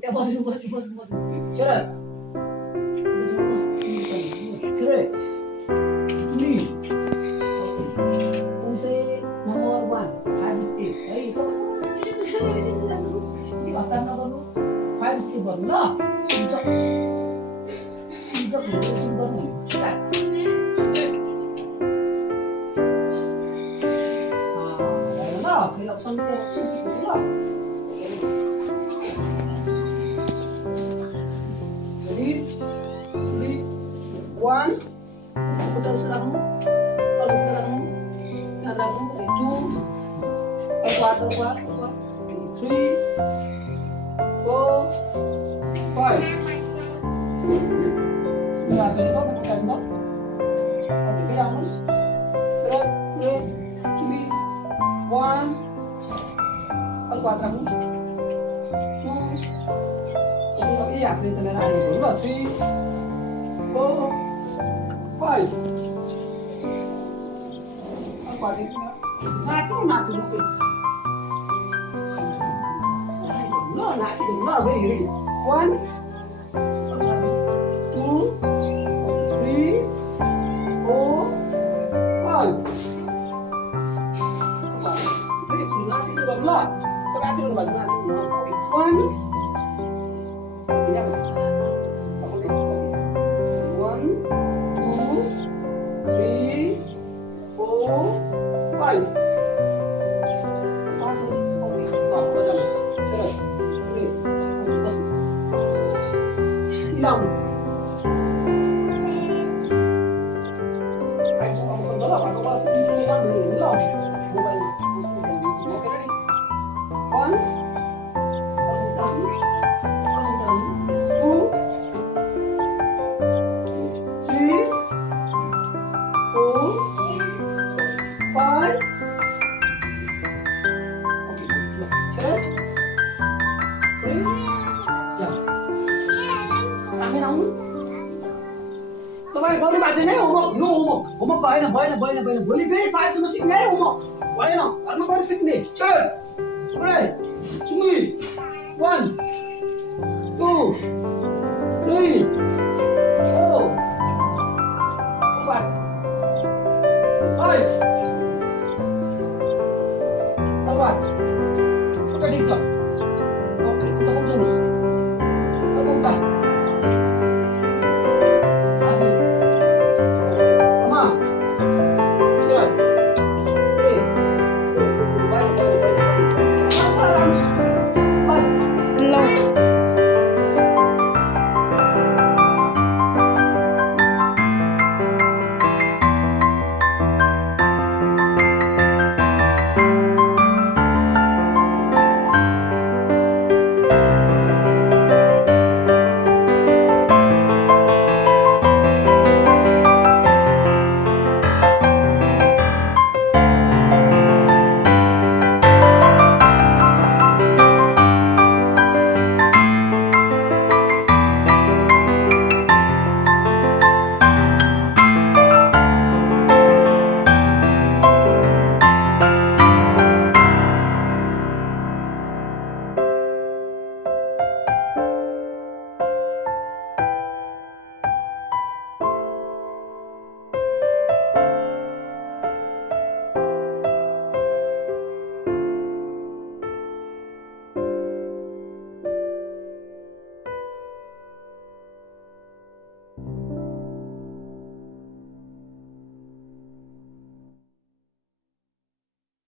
त्या बस चला kere tuli use nomor 1 5 step hey di akan नगर्नु 5 step गर्नु ल सिजक सुरु गर्नु स्टार्ट ल फेरि सँगै सिक्नु ल One, udah serang, kalau serang, serang, two, three, four, five. Sudah bentuk, bentuk. Oke, bilangmus. Three, one, kalau two, oke, iya, kita lihat dulu. Three, four. Five. Apa ini? Nanti dulu. No, nanti dulu. Very ready. 1, 2, 3, 4, 5. Very good. Nanti dulu. Nanti dulu bahasa nanti dulu. Okay. 1. तपाईँ गर्नु भएको छैन है homework यो homework भएन भोलि फेरि 5 सम्म सिक्ने है होमवर्क भएन घरमा गएर सिक्ने चल चुमी 1 2 3